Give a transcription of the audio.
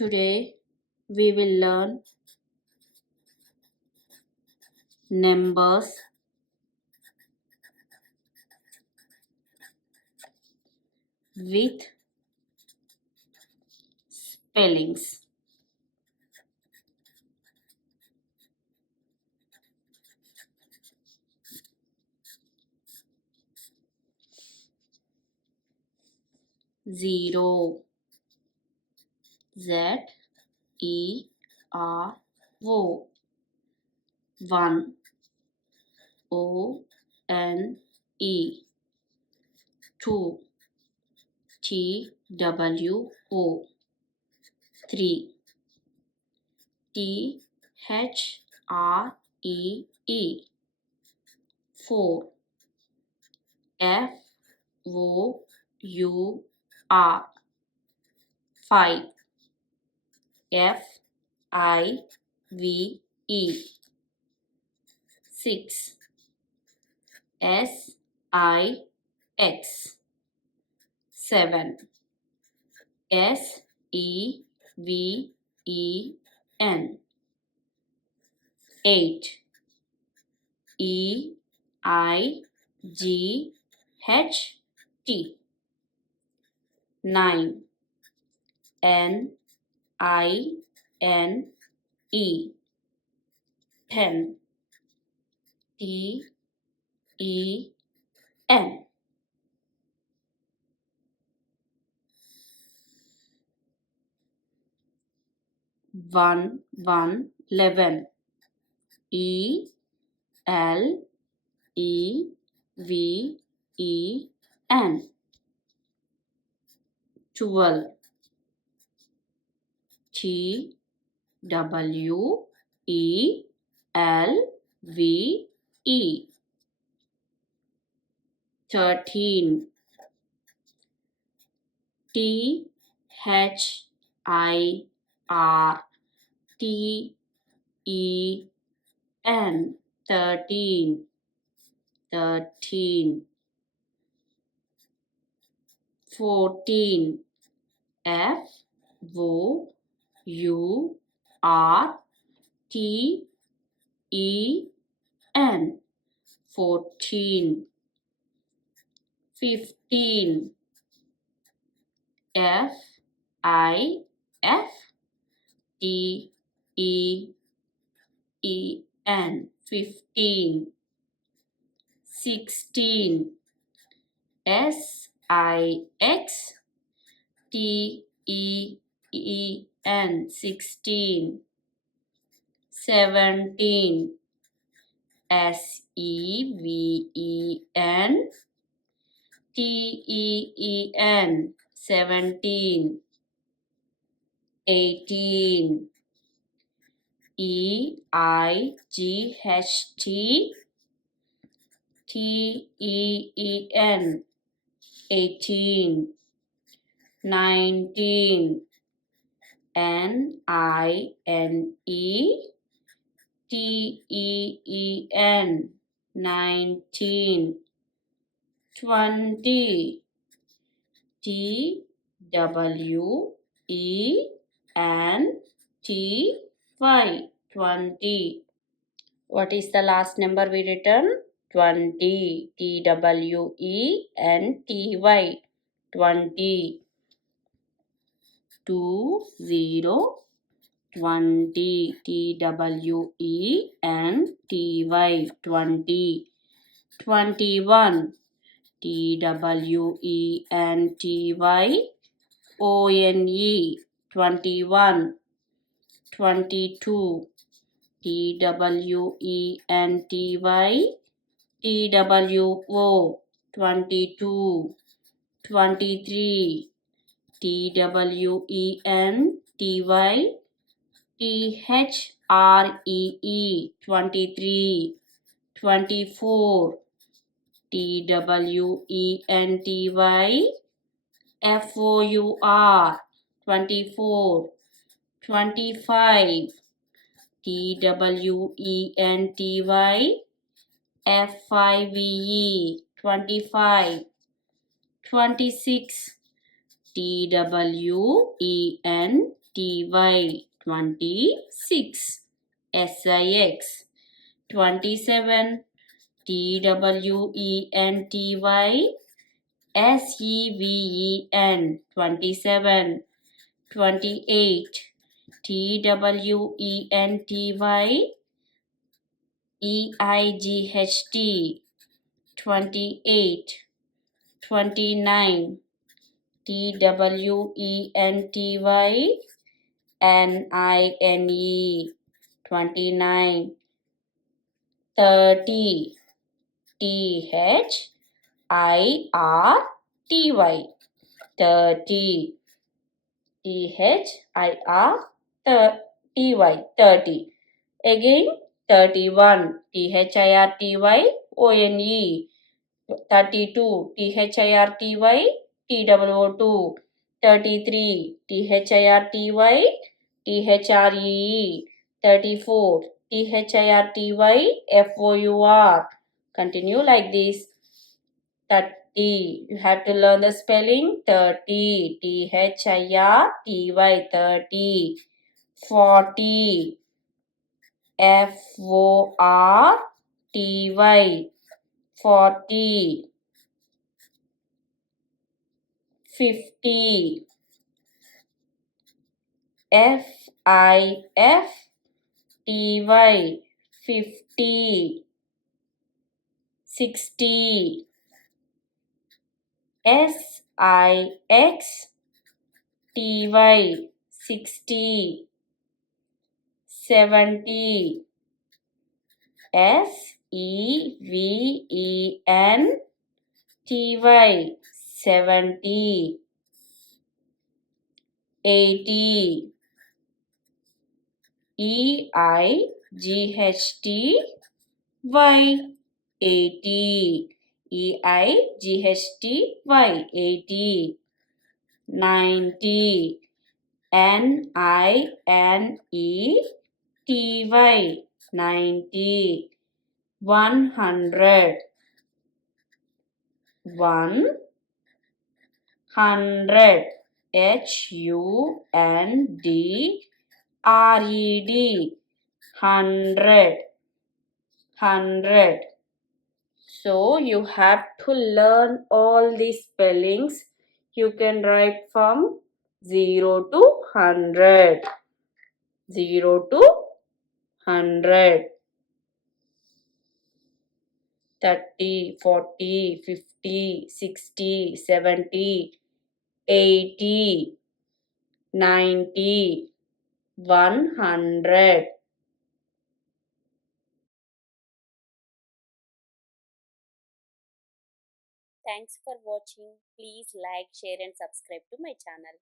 Today we will learn numbers with spellings. Zero, Z-E-R-O. One, O-N-E. Two, T-W-O. Three, T-H-R-E-E. Four, F-O-U-R. Five, F-I-V-E. Six, S-I-X. Seven, S-E-V-E-N. Eight, E-I-G-H-T. Nine, N-I-N-E. 10, T-E-N. 11, E-L-E-V-E-N. 12, T-W-E-L-V-E. 13, T-H-I-R-T-E-N. 13. 14, F-O-U-R-T-E-N. 14. 15, F-I-F-T-E-E-N. 15. 16, S-I-X-T-E-E-N. 16. 17, S-E-V-E-N-T-E-E-N. 17. 18, E-I-G-H-T-T-E-E-N. 18. 19, N-I-N-E-T-E-E-N. 19. 20, T-W-E-N-T-Y. 20. What is the last number we written? 20. T-W-E-N-T-Y. 20. 20. 20. T-W-E-N-T-Y. 20. 21. T-W-E-N-T-Y-O-N-E. 21. 22. T-W-E-N-T-Y-T-W-O. 22. 23. T-W-E-N-T-Y-T-H-R-E-E. 23. 24. T-W-E-N-T-Y-F-O-U-R. 24. 25. T-W-E-N-T-Y-F-I-V-E. 25. 26. T-W-E-N-T-Y-F-I-V-E. ty, 26, six, 27, twenty, seven, 27, 28, twenty, eight, 28, 29, twenty, nine, 29, 30, thirty, 30, thirty. Again 31, thirtyone, 32, thirty-two, 33, three, 34, for. Continue like this. 30. You have to learn the spelling. 30. thirty. 30. 40. forty. 40. 50. fifty. 50. 60. sixty. 60. 70. seventy. 70. 80. eighty. 80. eighty. 80. 90. ninety. 90. 100. 100. hundred. Hundred. Hundred. So you have to learn all these spellings. You can write from 0 to 100. 0 to 100. 30, 40, 50, 60, 70, 80, 90, 100. Thanks for watching. Please like, share and subscribe to my channel.